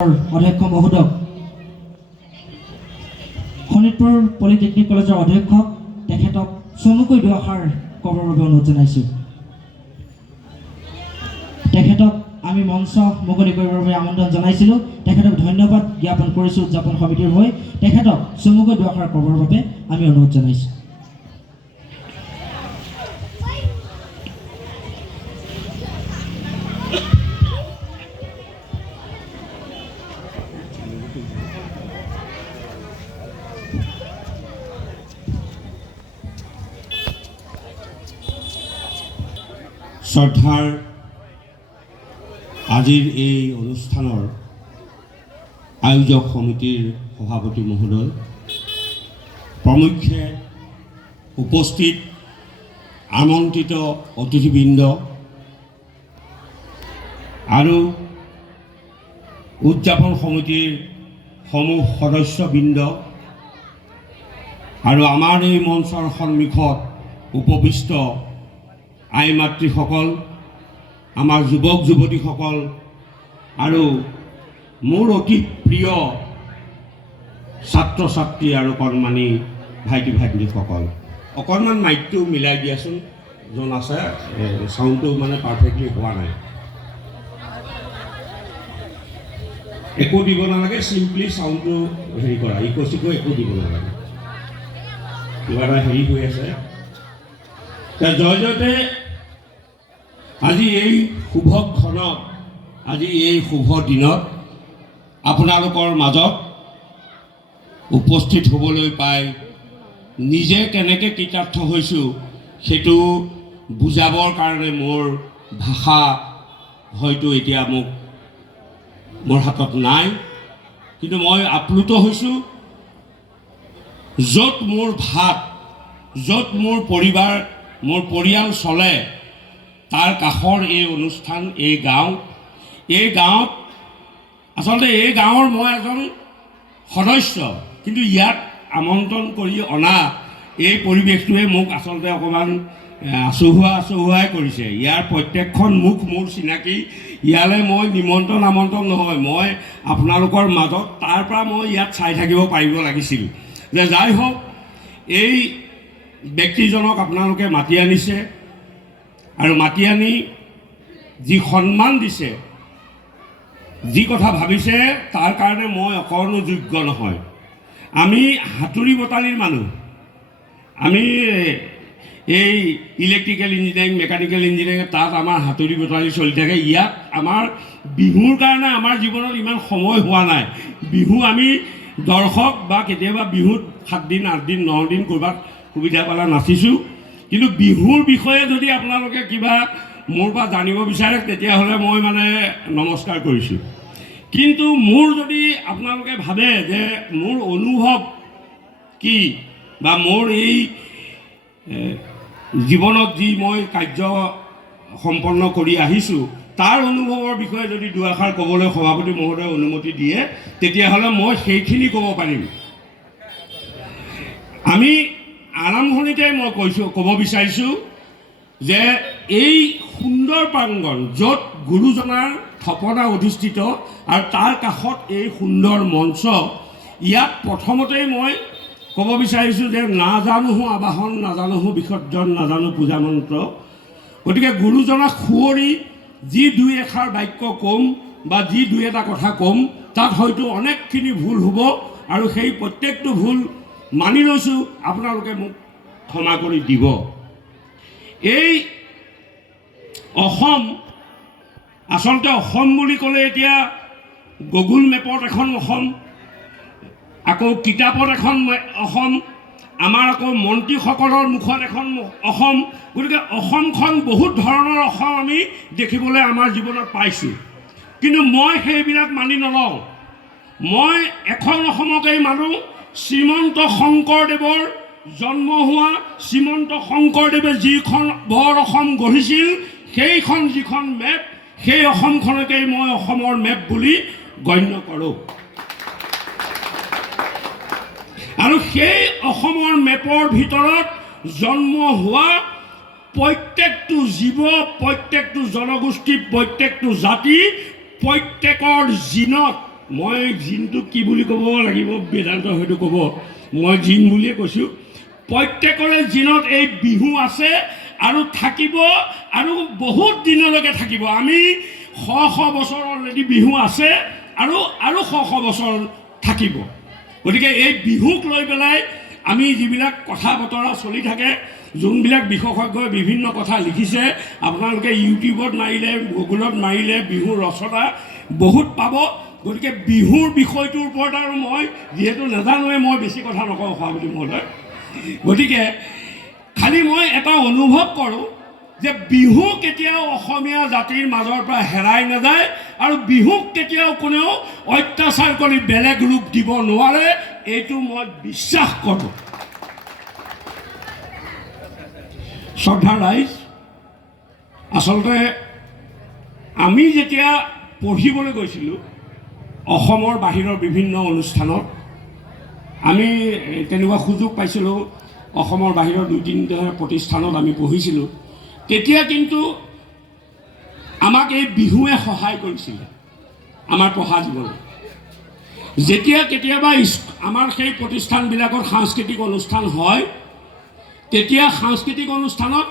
অধ্যক্ষ মহোদয় শোণিতপুৰ পলিটেকনিক কলেজৰ অধ্যক্ষক তেখেতক চমুকৈ দুআষাৰ ক'বৰ বাবে অনুৰোধ জনাইছোঁ। তেখেতক আমি মঞ্চ মুকলি কৰিবৰ বাবে আমন্ত্ৰণ জনাইছিলোঁ। তেখেতক ধন্যবাদ জ্ঞাপন কৰিছোঁ উদযাপন সমিতিৰ হৈ। তেখেতক চমুকৈ দুআষাৰ ক'বৰ বাবে আমি অনুৰোধ জনাইছোঁ। শ্ৰদ্ধাৰ আজিৰ এই অনুষ্ঠানৰ আয়োজক সমিতিৰ সভাপতি মহোদয়, প্ৰমুখ্যে উপস্থিত আমন্ত্ৰিত অতিথিবৃন্দ আৰু উদযাপন সমিতিৰ সমূহ সদস্যবৃন্দ আৰু আমাৰ এই মঞ্চৰ সন্মুখত উপবিষ্ট আই মাতৃসকল, আমাৰ যুৱক যুৱতীসকল আৰু মোৰ অতি প্ৰিয় ছাত্ৰ ছাত্ৰী আৰু কণমানি ভাইটি ভাইটিসকল, অকণমান মাইকটো মিলাই দিয়াচোন। যোন আছে চাউণ্ডটো মানে পাৰফেক্টলি হোৱা নাই। একো দিব নালাগে, চিম্পলি চাউণ্ডটো হেৰি কৰা, ইকো একো দিব নালাগে। কিবা এটা হেৰি হৈ আছে। জয়তে আজি এই শুভ ক্ষণত, আজি এই শুভ দিনত আপোনালোকৰ মাজত উপস্থিত হ'বলৈ পাই নিজে কেনেকৈ কৃতাৰ্থ হৈছোঁ সেইটো বুজাবৰ কাৰণে মোৰ ভাষা হয়তো এতিয়া মোৰ হাতত নাই, কিন্তু মই আপ্লুত হৈছোঁ। য'ত মোৰ ভাত, য'ত মোৰ পৰিয়াল চলে, তাৰ কাষৰ এই অনুষ্ঠান, এই গাঁৱত আচলতে এই গাঁৱৰ মই এজন সদস্য, কিন্তু ইয়াত আমন্ত্ৰণ কৰি অনা এই পৰিৱেশটোৱে মোক আচলতে অকণমান আচহুৱাই কৰিছে। ইয়াৰ প্ৰত্যেকখন মুখ মোৰ চিনাকি। ইয়ালৈ মই নিমন্ত্ৰণ আমন্ত্ৰণ নহয়, মই আপোনালোকৰ মাজত, তাৰ পৰা মই ইয়াত চাই থাকিব পাৰিব লাগিছিল। যে যাই হওক, এই ব্যক্তিজনক আপোনালোকে মাতি আনিছে আৰু মাতি আনি যি সন্মান দিছে, যি কথা ভাবিছে, তাৰ কাৰণে মই অকণো যোগ্য নহয়। আমি হাতুৰি বটালিৰ মানুহ, আমি এই ইলেক্ট্ৰিকেল ইঞ্জিনিয়াৰিং, মেকানিকেল ইঞ্জিনিয়াৰিং, তাত আমাৰ হাতুৰি বটালি চলি থাকে। ইয়াত আমাৰ বিহুৰ কাৰণে আমাৰ জীৱনত ইমান সময় হোৱা নাই। বিহু আমি দৰ্শক বা কেতিয়াবা বিহুত 7 দিন 8 দিন 9 দিন ক'ৰবাত সুবিধা পালে নাচিছোঁ, কিন্তু বিহুৰ বিষয়ে যদি আপোনালোকে কিবা মোৰ পৰা জানিব বিচাৰে তেতিয়াহ'লে মই মানে নমস্কাৰ কৰিছোঁ। কিন্তু মোৰ যদি আপোনালোকে ভাবে যে মোৰ অনুভৱ কি বা মোৰ এই জীৱনত যি মই কাৰ্য সম্পন্ন কৰি আহিছোঁ তাৰ অনুভৱৰ বিষয়ে যদি দুআষাৰ ক'বলৈ সভাপতি মহোদয়ে অনুমতি দিয়ে, তেতিয়াহ'লে মই সেইখিনি ক'ব পাৰিম। আমি আৰম্ভণিতে মই ক'ব বিচাৰিছোঁ যে এই সুন্দৰ প্ৰাংগণ, য'ত গুৰুজনাৰ থপনা অধিষ্ঠিত আৰু তাৰ কাষত এই সুন্দৰ মঞ্চ, ইয়াত প্ৰথমতেই মই ক'ব বিচাৰিছোঁ যে নাজানোহো আবাহন, নাজানোহো বিসৰ্জন, নাজানো পূজা মন্ত্ৰ। গতিকে গুৰুজনাক সুঁৱৰি যি দুই এষাৰ বাক্য ক'ম বা যি দুই এটা কথা ক'ম, তাত হয়তো অনেকখিনি ভুল হ'ব আৰু সেই প্ৰত্যেকটো ভুল মানি লৈছোঁ, আপোনালোকে মোক ক্ষমা কৰি দিব। এই অসম, আচলতে অসম বুলি ক'লে এতিয়া গুগল মেপত এখন অসম, আকৌ কিতাপত এখন অসম, আমাৰ আকৌ মন্ত্ৰীসকলৰ মুখত এখন অসম। গতিকে অসমখন বহুত ধৰণৰ অসম আমি দেখিবলৈ আমাৰ জীৱনত পাইছোঁ, কিন্তু মই সেইবিলাক মানি নলওঁ। মই এখন অসমকেই মানো। শ্ৰীমন্ত শংকৰদেৱৰ জন্ম হোৱা, শ্ৰীমন্ত শংকৰদেৱে যিখন বৰ অসম গঢ়িছিল, সেইখন যিখন মেপ, সেই অসমখনকেই মই অসমৰ মেপ বুলি গণ্য কৰোঁ। আৰু সেই অসমৰ মেপৰ ভিতৰত জন্ম হোৱা প্ৰত্যেকটো জীৱ, প্ৰত্যেকটো জনগোষ্ঠী, প্ৰত্যেকটো জাতি, প্ৰত্যেকৰ জিনত মই জিনটোক কি বুলি ক'ব লাগিব, বেদান্ত হয়তো ক'ব, মই জিন বুলিয়ে কৈছোঁ। প্ৰত্যেকৰে জিনত এই বিহু আছে আৰু থাকিব, আৰু বহুত দিনলৈকে থাকিব। আমি শ বছৰ অলৰেডি বিহু আছে আৰু শ বছৰ থাকিব। গতিকে এই বিহুক লৈ পেলাই আমি যিবিলাক কথা বতৰা চলি থাকে, যোনবিলাক বিশেষজ্ঞই বিভিন্ন কথা লিখিছে, আপোনালোকে ইউটিউবত মাৰিলে, গুগলত মাৰিলে বিহুৰ ৰচনা বহুত পাব। গতিকে বিহুৰ বিষয়টোৰ ওপৰত আৰু মই যিহেতু নাজানোৱে, মই বেছি কথা নকওঁ সভাপতি মহোদয়। গতিকে খালি মই এটা অনুভৱ কৰোঁ যে বিহু কেতিয়াও অসমীয়া জাতিৰ মাজৰ পৰা হেৰাই নাযায়, আৰু বিহুক কেতিয়াও কোনেও অত্যাচাৰ কৰি বেলেগ ৰূপ দিব নোৱাৰে, এইটো মই বিশ্বাস কৰোঁ। শ্ৰদ্ধা ৰাইজ, আচলতে আমি যেতিয়া পঢ়িবলৈ গৈছিলোঁ অসমৰ বাহিৰৰ বিভিন্ন অনুষ্ঠানত, আমি তেনেকুৱা সুযোগ পাইছিলোঁ। অসমৰ বাহিৰৰ 2-3টা প্ৰতিষ্ঠানত আমি পঢ়িছিলোঁ। তেতিয়া কিন্তু আমাক এই বিহুৱে সহায় কৰিছিলে আমাৰ পঢ়া জীৱনত। যেতিয়া কেতিয়াবা আমাৰ সেই প্ৰতিষ্ঠানবিলাকত সাংস্কৃতিক অনুষ্ঠান হয়, তেতিয়া সাংস্কৃতিক অনুষ্ঠানত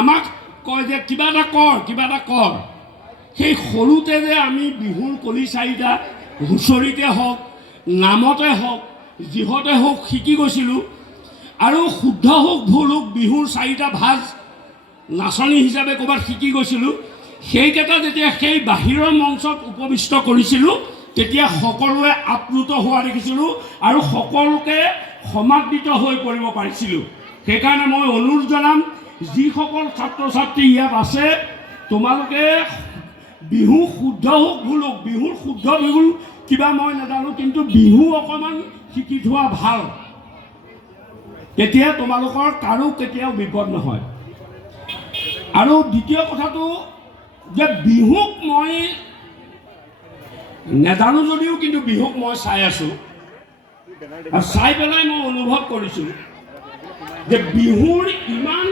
আমাক কয় যে কিবা এটা কৰ, কিবা এটা কৰ। সেই সৰুতে যে আমি বিহুৰ কলি চাৰিটা হুঁচৰিতে হওক, নামতে হওক, যিহতে হওক শিকি গৈছিলোঁ, আৰু শুদ্ধ হওক ভুল হওক বিহুৰ 4টা ভাজ নাচনী হিচাপে ক'ৰবাত শিকি গৈছিলোঁ। সেইকেইটা যেতিয়া সেই বাহিৰৰ মঞ্চত উপবিষ্ট কৰিছিলোঁ, তেতিয়া সকলোৱে আপ্লুত হোৱা দেখিছিলোঁ আৰু সকলোকে সমাদৃত হৈ পৰিব পাৰিছিলোঁ। সেইকাৰণে মই অনুৰোধ জনাম, যিসকল ছাত্ৰ ছাত্ৰী ইয়াত আছে, তোমালোকে বিহু শুদ্ধ হওক ভুল হওক, বিহুৰ শুদ্ধ বিহু কিবা মই নাজানো, কিন্তু বিহু অকণমান শিকি থোৱা ভাল। তেতিয়া তোমালোকৰ কাৰো কেতিয়াও বিপদ নহয়। আৰু দ্বিতীয় কথাটো যে বিহুক মই নাজানো যদিও কিন্তু বিহুক মই চাই আছোঁ, আৰু চাই পেলাই মই অনুভৱ কৰিছোঁ যে বিহুৰ ইমান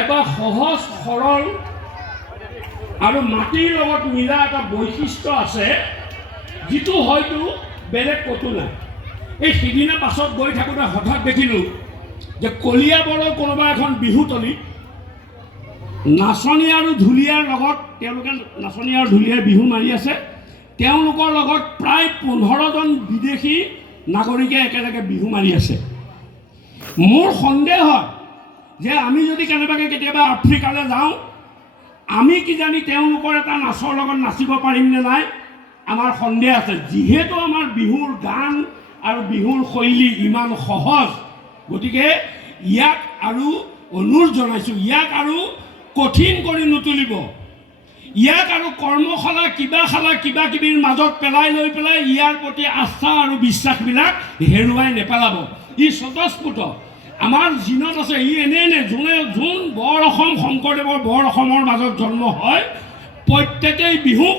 এটা সহজ সৰল আৰু মাটিৰ লগত মিলা এটা বৈশিষ্ট্য আছে, যিটো হয়তো বেলেগ ক'তো নাই। এই সিদিনা পাছত গৈ থাকোঁতে হঠাৎ দেখিলোঁ যে কলিয়াবৰৰ কোনোবা এখন বিহুতলীত নাচনী আৰু ঢুলীয়াৰ লগত, তেওঁলোকে নাচনী আৰু ঢুলীয়াই বিহু মাৰি আছে, তেওঁলোকৰ লগত প্ৰায় 15জন বিদেশী নাগৰিকে একেলগে বিহু মাৰি আছে। মোৰ সন্দেহ হয় যে আমি যদি কেনেবাকৈ কেতিয়াবা আফ্ৰিকালৈ যাওঁ, আমি কিজানি তেওঁলোকৰ এটা নাচৰ লগত নাচিব পাৰিম নে নাই, আমাৰ সন্দেহ আছে। যিহেতু আমাৰ বিহুৰ গান আৰু বিহুৰ শৈলী ইমান সহজ, গতিকে ইয়াক আৰু অনুৰোধ জনাইছোঁ, ইয়াক আৰু কঠিন কৰি নুতুলিব, ইয়াক আৰু কৰ্মশালা কিবা কিবিৰ মাজত পেলাই লৈ পেলাই ইয়াৰ প্ৰতি আস্থা আৰু বিশ্বাসবিলাক হেৰুৱাই নেপেলাব। ই স্বতঃস্ফূৰ্ত আমাৰ জিনত আছে। ই এনে যোন বৰ অসম শংকৰদেৱৰ বৰ অসমৰ মাজত জন্ম হয়, প্ৰত্যেকেই বিহুক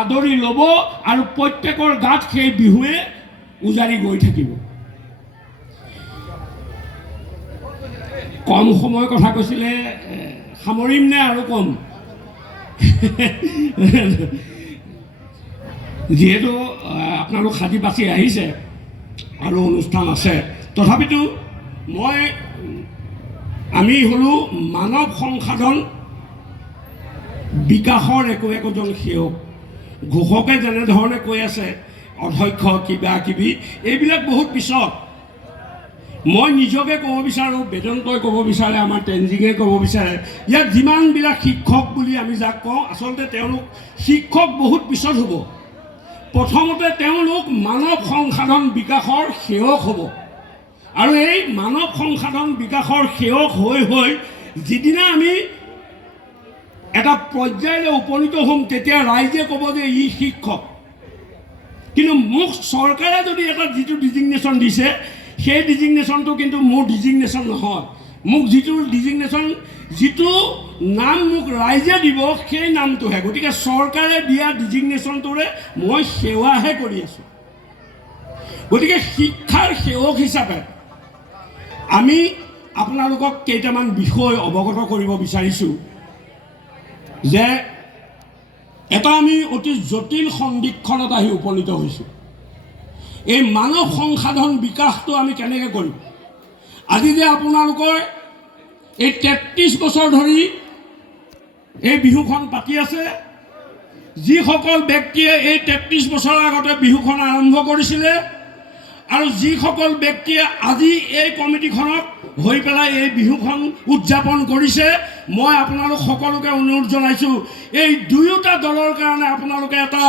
আদৰি ল'ব আৰু প্ৰত্যেকৰ গাত সেই বিহুৱে উজাৰি গৈ থাকিব। কম সময় কথা কৈছিলে, সামৰিম নে আৰু কম? যিহেতু আপোনালোক সাজি পাচি আহিছে আৰু অনুষ্ঠান আছে, তথাপিতো আমি হ'লোঁ মানৱ সংসাধন বিকাশৰ একোজন সেৱক। ঘোষকে যেনেধৰণে কৈ আছে অধ্যক্ষ কিবা কিবি, এইবিলাক বহুত পিছত। মই নিজকে ক'ব বিচাৰোঁ, বেদান্তই ক'ব বিচাৰে, আমাৰ তেনজিঙে ক'ব বিচাৰে, ইয়াত যিমানবিলাক শিক্ষক বুলি আমি যাক কওঁ, আচলতে তেওঁলোক শিক্ষক বহুত পিছত হ'ব। প্ৰথমতে তেওঁলোক মানৱ সংসাধন বিকাশৰ সেৱক হ'ব, আৰু এই মানৱ সংসাধন বিকাশৰ সেৱক হৈ যিদিনা আমি এটা পৰ্যায়লৈ উপনীত হ'ম, তেতিয়া ৰাইজে ক'ব যে ই শিক্ষক। কিন্তু মোক চৰকাৰে যদি এটা যিটো ডিজিগনেশ্যন দিছে, সেই ডিজিগনেশ্যনটো কিন্তু মোৰ ডিজিগনেশ্যন নহয়। মোক যিটো ডিজিগনেশ্যন, যিটো নাম মোক ৰাইজে দিব, সেই নামটোহে। গতিকে চৰকাৰে দিয়া ডিজিগনেশ্যনটোৰে মই সেৱাহে কৰি আছোঁ। গতিকে শিক্ষাৰ সেৱক হিচাপে আমি আপোনালোকক কেইটামান বিষয় অৱগত কৰিব বিচাৰিছোঁ যে এটা আমি অতি জটিল সন্দিক্ষণত আহি উপনীত হৈছোঁ। এই মানৱ সংসাধন বিকাশটো আমি কেনেকৈ কৰিম? আজি যে আপোনালোকৰ এই 33 বছৰ ধৰি এই বিহুখন পাতি আছে, যিসকল ব্যক্তিয়ে এই 33 বছৰৰ আগতে বিহুখন আৰম্ভ কৰিছিলে আৰু যিসকল ব্যক্তিয়ে আজি এই কমিটিখনক হৈ পেলাই এই বিহুখন উদযাপন কৰিছে, মই আপোনালোক সকলোকে অনুৰোধ জনাইছোঁ, এই দুয়োটা দলৰ কাৰণে আপোনালোকে এটা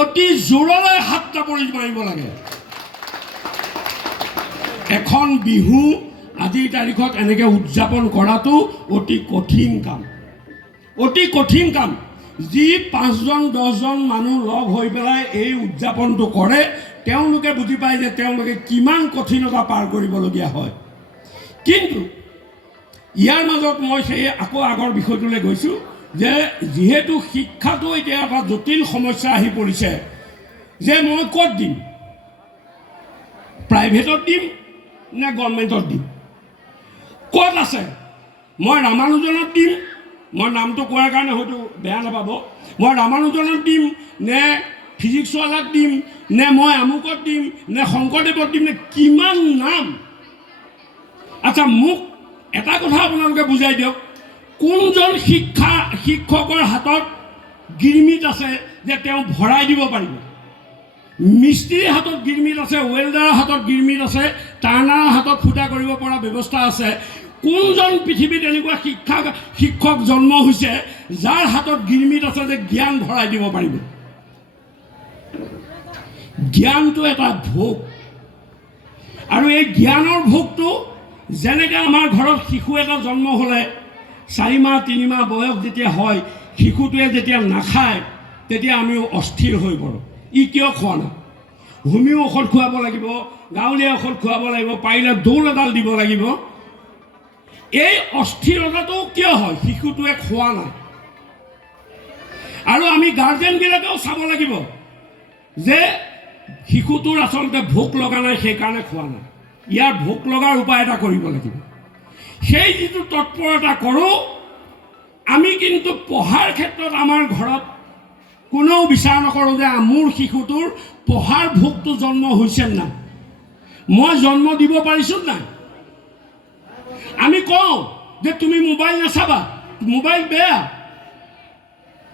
অতি জোৰলৈ হাত চাপৰি মাৰিব লাগে। এখন বিহু আজিৰ তাৰিখত এনেকৈ উদযাপন কৰাটো অতি কঠিন কাম, অতি কঠিন কাম। যি 5জন 10জন মানুহ লগ হৈ পেলাই এই উদযাপনটো কৰে, তেওঁলোকে বুজি পায় যে তেওঁলোকে কিমান কঠিনতা পাৰ কৰিবলগীয়া হয়। কিন্তু ইয়াৰ মাজত মই সেই আকৌ আগৰ বিষয়টোলৈ গৈছোঁ যে যিহেতু শিক্ষাটো এতিয়া এটা জটিল সমস্যা আহি পৰিছে, যে মই ক'ত দিম, প্ৰাইভেটত দিম নে গভৰ্ণমেণ্টত দিম? ক'ত আছে? মই ৰামানুজনত দিম, মই নামটো কোৱাৰ কাৰণে হয়তো বেয়া নাপাব, মই ৰামানুজনত দিম নে ফিজিক্সৱালাক দিম নে মই আমুকত দিম নে শংকৰদেৱত দিম নে কিমান নাম? আচ্ছা, মোক এটা কথা আপোনালোকে বুজাই দিয়ক, কোনজন শিক্ষকৰ হাতত গিৰমিট আছে যে তেওঁ ভৰাই দিব পাৰিব? মিস্ত্ৰীৰ হাতত গিৰমিট আছে, ৱেল্ডাৰৰ হাতত গিৰমিট আছে, টাৰ্ণাৰৰ হাতত ফুটা কৰিব পৰা ব্যৱস্থা আছে। কোনজন পৃথিৱীত এনেকুৱা শিক্ষক জন্ম হৈছে যাৰ হাতত গিৰমিট আছে যে জ্ঞান ভৰাই দিব পাৰিব? জ্ঞানটো এটা ভোগ, আৰু এই জ্ঞানৰ ভোগটো যেনেকৈ আমাৰ ঘৰত শিশু এটা জন্ম হ'লে 4 মাহ 3 মাহ বয়স যেতিয়া হয়, শিশুটোৱে যেতিয়া নাখায় তেতিয়া আমিও অস্থিৰ হৈ পৰোঁ। ই কিয় খোৱা নাই? হোমিও ঔষধ খুৱাব লাগিব, গাঁৱলীয়া ঔষধ খুৱাব লাগিব, পাৰিলে দৌল এডাল দিব লাগিব। এই অস্থিৰতাটো কিয় হয়? শিশুটোৱে খোৱা নাই। আৰু আমি গাৰ্জেনবিলাকেও চাব লাগিব যে শিশুটোৰ আচলতে ভোক লগা নাই, সেইকাৰণে খোৱা নাই। ইয়াৰ ভোক লগাৰ উপায় এটা কৰিব লাগিব। সেই যিটো তৎপৰতা কৰোঁ, আমি কিন্তু পঢ়াৰ ক্ষেত্ৰত আমাৰ ঘৰত কোনেও বিচাৰ নকৰোঁ যে মোৰ শিশুটোৰ পঢ়াৰ ভোকটো জন্ম হৈছে নাই, মই জন্ম দিব পাৰিছোঁ নাই। আমি কওঁ যে তুমি মোবাইল নাচাবা, মোবাইল বেয়া,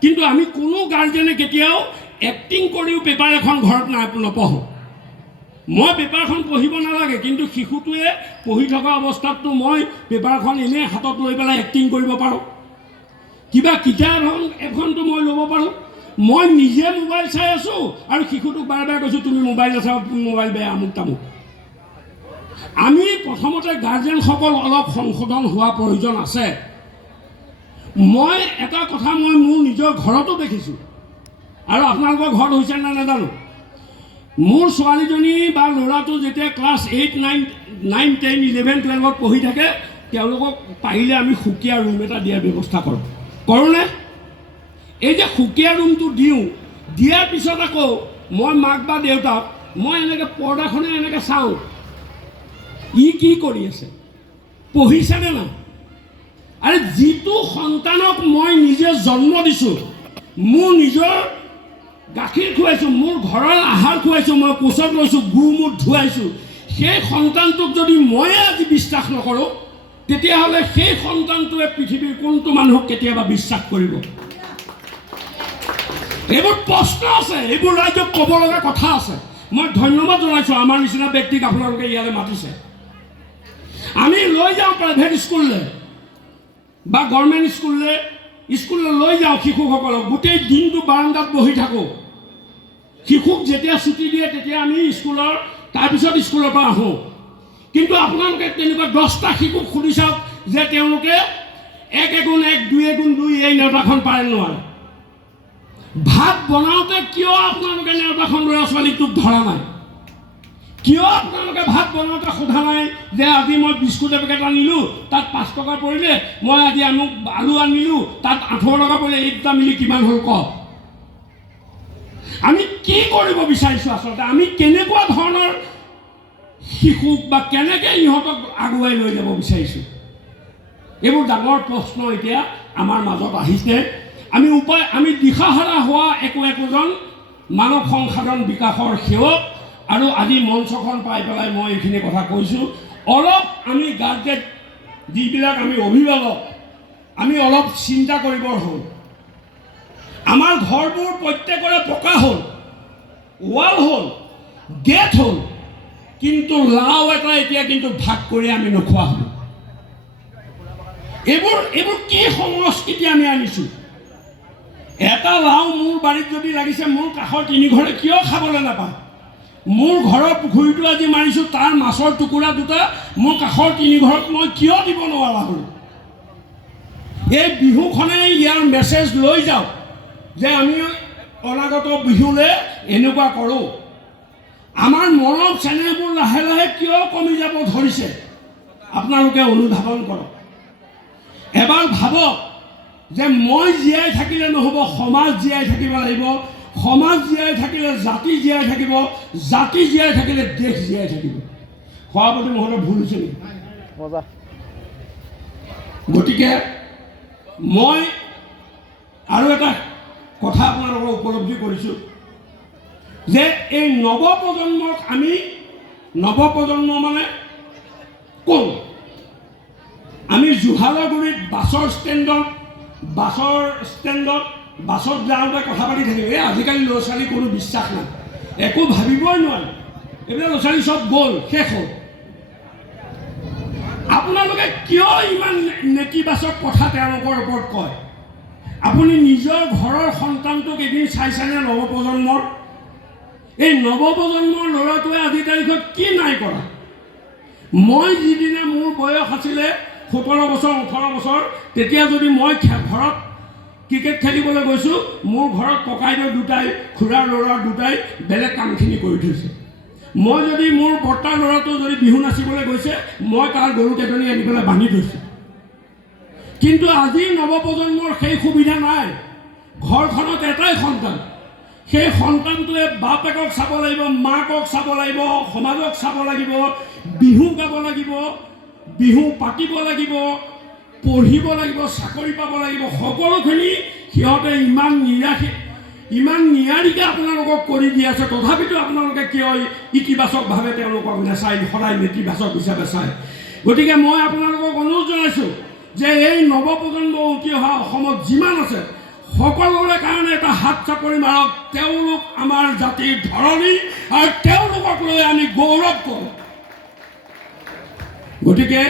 কিন্তু আমি কোনো গাৰ্জেনে কেতিয়াও এক্টিং কৰিও পেপাৰ এখন ঘৰত নপঢ়োঁ। মই পেপাৰখন পঢ়িব নালাগে, কিন্তু শিশুটোৱে পঢ়ি থকা অৱস্থাততো মই পেপাৰখন এনেই হাতত লৈ পেলাই এক্টিং কৰিব পাৰোঁ। কিবা কিতাপ এখনটো মই ল'ব পাৰোঁ। মই নিজে মোবাইল চাই আছোঁ আৰু শিশুটোক বাৰে বাৰে কৈছোঁ তুমি মোবাইল নাচাবা, মোবাইল বেয়া, আমুক তামুক। আমি প্ৰথমতে গাৰ্জেনসকল অলপ সংশোধন হোৱা প্ৰয়োজন আছে। মই এটা কথা মই মোৰ নিজৰ ঘৰতো দেখিছোঁ, আৰু আপোনালোকৰ ঘৰত হৈছে নে নাজানো। মোৰ ছোৱালীজনী বা ল'ৰাটো যেতিয়া ক্লাছ 8, 9, 10, 11, 12 পঢ়ি থাকে, তেওঁলোকক পাৰিলে আমি সুকীয়া ৰুম এটা দিয়াৰ ব্যৱস্থা কৰোঁনে? এই যে সুকীয়া ৰুমটো দিয়াৰ পিছত আকৌ মই মাক বা দেউতাক মই এনেকৈ পৰ্দাখনে এনেকৈ চাওঁ, ই কি কৰি আছে, পঢ়িছেনে নাই? আৰু যিটো সন্তানক মই নিজে জন্ম দিছোঁ, মোৰ নিজৰ গাখীৰ খুৱাইছোঁ, মোৰ ঘৰৰ আহাৰ খুৱাইছোঁ, মই কোচত লৈছোঁ, গু মুঠ ধুৱাইছোঁ, সেই সন্তানটোক যদি ময়ে আজি বিশ্বাস নকৰোঁ, তেতিয়াহ'লে সেই সন্তানটোৱে পৃথিৱীৰ কোনটো মানুহক কেতিয়াবা বিশ্বাস কৰিব? এইবোৰ প্ৰশ্ন আছে, এইবোৰ ৰাইজক ক'ব লগা কথা আছে। মই ধন্যবাদ জনাইছোঁ আমাৰ নিচিনা ব্যক্তিক আপোনালোকে ইয়ালৈ মাতিছে। আমি লৈ যাওঁ প্ৰাইভেট স্কুললৈ বা গভৰ্ণমেণ্ট স্কুললৈ লৈ যাওঁ শিশুসকলক, গোটেই দিনটো বাৰান্দাত বহি থাকোঁ। শিশুক যেতিয়া ছুটি দিয়ে তেতিয়া আমি তাৰপিছত স্কুলৰ পৰা আহোঁ। কিন্তু আপোনালোকে তেনেকুৱা 10টা শিশুক সুধি চাওক যে তেওঁলোকে 1 × 1, 2 × 2 এই নেওতাখন পাৰে নোৱাৰে। ভাত বনাওঁতে কিয় আপোনালোকে নেওতাখন ল'ৰা ছোৱালীটোক ধৰা নাই? কিয় আপোনালোকে ভাত বনাওঁতে সোধা নাই যে আজি মই বিস্কুট এপেকেট আনিলোঁ, তাত 5 টকা পৰিলে, মই আজি আলু আনিলোঁ, তাত 18 টকা পৰিলে, এই দুটা মিলি কিমান হ'ল কওক? আমি কি কৰিব বিচাৰিছোঁ আচলতে? আমি কেনেকুৱা ধৰণৰ শিশুক বা কেনেকৈ ইহঁতক আগুৱাই লৈ যাব বিচাৰিছোঁ? এইবোৰ ডাঙৰ প্ৰশ্ন এতিয়া আমাৰ মাজত আহিছে। আমি দিশাহাৰা হোৱা একোজন মানৱ সংসাধন বিকাশৰ সেৱক আৰু আজি মঞ্চখন পাই পেলাই মই এইখিনি কথা কৈছোঁ অলপ আমি গাৰ্জেন যিবিলাক আমি অভিভাৱক আমি অলপ চিন্তা কৰিবৰ হ'ল আমাৰ ঘৰবোৰ প্ৰত্যেকৰে পকা হ'ল ৱাল হ'ল গেট হ'ল কিন্তু লাও এটা এতিয়া কিন্তু ভাগ কৰি আমি নোখোৱা হ'লোঁ এইবোৰ কি সংস্কৃতি আমি আনিছোঁ এটা লাও মোৰ বাৰীত যদি লাগিছে মোৰ কাষৰ তিনি ঘৰে কিয় খাবলৈ নাপায় মোৰ ঘৰৰ পুখুৰীটো আজি মাৰিছোঁ তাৰ মাছৰ টুকুৰা দুটা মোৰ কাষৰ তিনি ঘৰত মই কিয় দিব নোৱাৰা হ'লোঁ এই বিহুখনে ইয়াৰ মেছেজ লৈ যাওক যে আমি অনাগত বিহুলৈ এনেকুৱা কৰোঁ আমাৰ মৰম চেনেহবোৰ লাহে লাহে কিয় কমি যাব ধৰিছে আপোনালোকে অনুধাৱন কৰক এবাৰ ভাবক যে মই জীয়াই থাকিলে নহ'ব সমাজ জীয়াই থাকিব লাগিব সমাজ জীয়াই থাকিলে জাতি জীয়াই থাকিব জাতি জীয়াই থাকিলে দেশ জীয়াই থাকিব সভাপতি মহোদয় ভুল হৈছে নেকি গতিকে মই আৰু এটা কথা আপোনালোকক উপলব্ধি কৰিছোঁ যে এই নৱপ্ৰজন্মক আমি নৱপ্ৰজন্ম মানে কোন আমি জুহালগুৰিত বাছৰ ষ্টেণ্ডত বাছত যাওঁতে কথা পাতি থাকিম এই আজিকালি ল'ৰা ছোৱালী কোনো বিশ্বাস নাই একো ভাবিবই নোৱাৰে এইবিলাক ল'ৰা ছোৱালী চব গ'ল শেষ হ'ল আপোনালোকে কিয় ইমান নেতিবাচক কথা তেওঁলোকৰ ওপৰত কয় আপুনি নিজৰ ঘৰৰ সন্তানটোক এদিন চাইছেনে নৱপ্ৰজন্মৰ এই নৱপ্ৰজন্মৰ ল'ৰাটোৱে আজিৰ তাৰিখত কি নাই কৰা মই যিদিনা মোৰ বয়স আছিলে 17 বছৰ 18 বছৰ তেতিয়া যদি মই ঘৰত ক্ৰিকেট খেলিবলৈ গৈছোঁ মোৰ ঘৰত ককাইদেউ দুটাই খুৰাৰ ল'ৰা দুটাই বেলেগ কামখিনি কৰি থৈছে মই যদি মোৰ বৰ্তাৰ ল'ৰাটো যদি বিহু নাচিবলৈ গৈছে মই তাৰ গৰুকেইজনী আনি পেলাই বান্ধি থৈছোঁ কিন্তু আজি নৱপ্ৰজন্মৰ সেই সুবিধা নাই ঘৰখনত এটাই সন্তান সেই সন্তানটোৱে বাপেকক চাব লাগিব মাকক চাব লাগিব সমাজক চাব লাগিব বিহু গাব লাগিব বিহু পাতিব লাগিব পঢ়িব লাগিব চাকৰি পাব লাগিব সকলোখিনি সিহঁতে ইমান নিয়াৰিকৈ আপোনালোকক কৰি দি আছে তথাপিতো আপোনালোকে কিয় ইতিবাচকভাৱে তেওঁলোকক নেচাই সদায় নেতিবাচক হিচাপে চায় গতিকে মই আপোনালোকক অনুৰোধ জনাইছোঁ যে এই নৱপ্ৰজন্ম উঠি অহা অসমত যিমান আছে সকলোৰে কাৰণে এটা হাত চাপৰি মাৰক তেওঁলোক আমাৰ জাতিৰ ধৰণী আৰু তেওঁলোকক লৈ আমি গৌৰৱ কৰোঁ গতিকে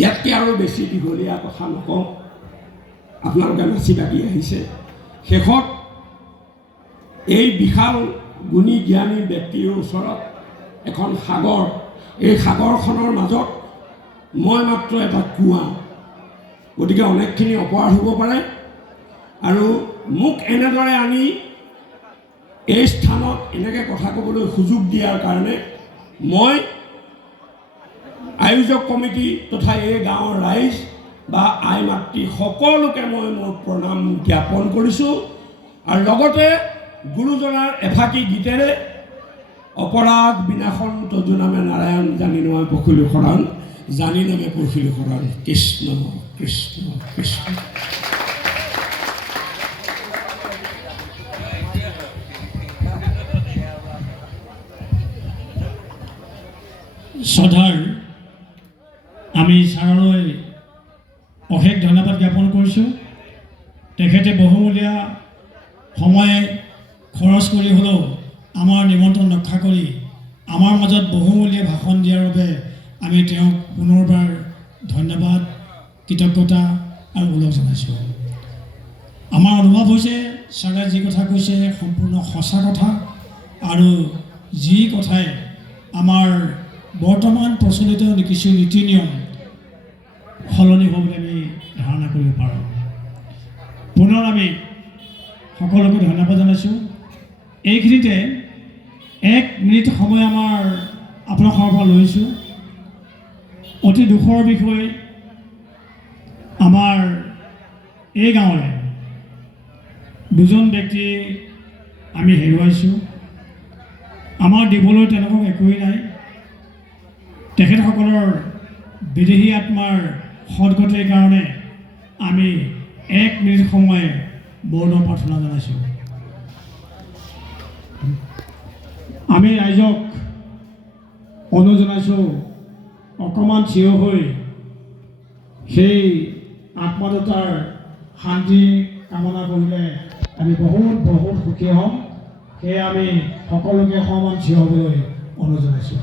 ইয়াতকৈ আৰু বেছি দীঘলীয়া কথা নকওঁ আপোনালোকে নাচি বাগি আহিছে শেষত এই বিশাল গুণী জ্ঞানী ব্যক্তিৰ ওচৰত এখন সাগৰ এই সাগৰখনৰ মাজত মই মাত্ৰ এটা কুঁৱা গতিকে অনেকখিনি অপৰাধ হ'ব পাৰে আৰু মোক এনেদৰে আনি এই স্থানত এনেকৈ কথা ক'বলৈ সুযোগ দিয়াৰ কাৰণে মই আয়োজক কমিটি তথা এই গাঁৱৰ ৰাইজ বা আই মাতৃ সকলোকে মই মোৰ প্ৰণাম জ্ঞাপন কৰিছোঁ আৰু লগতে গুৰুজনাৰ এফাকি গীতেৰে অপৰাধ বিনাশন তজু নামে নাৰায়ণ জানি নমে পখিলো শৰণ জানি নামে পখিলো শৰণ কৃষ্ণ কৃষ্ণ কৃষ্ণ শ্ৰদ্ধাৰ আমি ছাৰলৈ অশেষ ধন্যবাদ জ্ঞাপন কৰিছোঁ তেখেতে বহুমূলীয়া সময় খৰচ কৰি হ'লেও আমাৰ নিমন্ত্ৰণ ৰক্ষা কৰি আমাৰ মাজত বহুমূলীয়া ভাষণ দিয়াৰ বাবে আমি তেওঁক পুনৰবাৰ ধন্যবাদ কৃতজ্ঞতা আৰু ওলগ জনাইছোঁ আমাৰ অনুভৱ হৈছে ছাৰে যি কথা কৈছে সম্পূৰ্ণ সঁচা কথা আৰু যি কথাই আমাৰ বৰ্তমান প্ৰচলিত কিছু নীতি নিয়ম সলনি হ'ব বুলি আমি ধাৰণা কৰিব পাৰোঁ পুনৰ আমি সকলোকে ধন্যবাদ জনাইছোঁ এইখিনিতে 1 মিনিট সময় আমাৰ আপোনালোকৰ পৰা লৈছোঁ অতি দুখৰ বিষয় আমাৰ এই গাঁৱৰে দুজন ব্যক্তি আমি হেৰুৱাইছোঁ আমাৰ দিবলৈ তেনেকুৱা একোৱেই নাই তেখেতসকলৰ বিদেহী আত্মাৰ সদগতিৰ কাৰণে আমি 1 মিনিট সময় বৰ্ণ প্ৰাৰ্থনা জনাইছোঁ। আমি ৰাইজক অনুৰোধ জনাইছোঁ অকণমান থিয় হৈ সেই আত্মদেউতাৰ শান্তি কামনা কৰিলে আমি বহুত সুখী হ'ম। সেয়ে আমি সকলোকে অকণমান থিয় হ'বলৈ অনুৰোধ জনাইছোঁ।